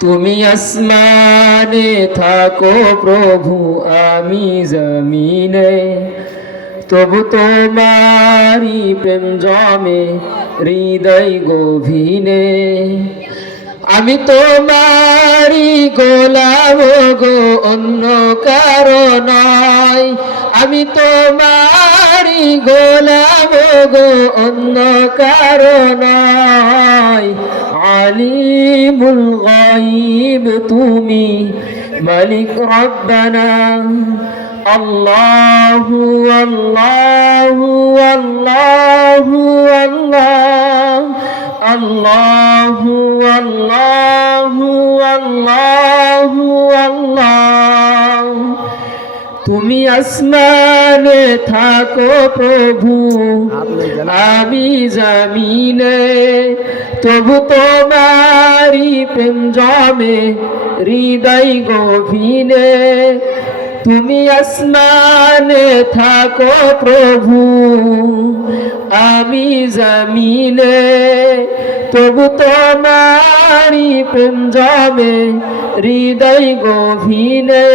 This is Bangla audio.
তুমি আসমানে থাকো প্রভু, আমি জমিনে, তবু তোমারি প্রেম জমে হৃদয় গভীরে। আমি তোমারি গোলাম গো, অন্য কারো নয়। আমি তোমারি গোলাম গো, অন্য কারো নয়। আলিমুল গায়ব তুমি, মালিক রব্বানা। আল্লাহু আল্লাহু আল্লাহু আল্লাহ, আল্লাহু আল্লাহু আল্লাহু আল্লাহ। তুমি আসমানে থাকো প্রভু, আমি জমিনে, তবু তোমারি প্রেম জমে হৃদয় গভীরে। তুমি আসমানে থাকো প্রভু, আমি জমিনে, তবু তোমারি প্রেম জমে হৃদয় গভীরে।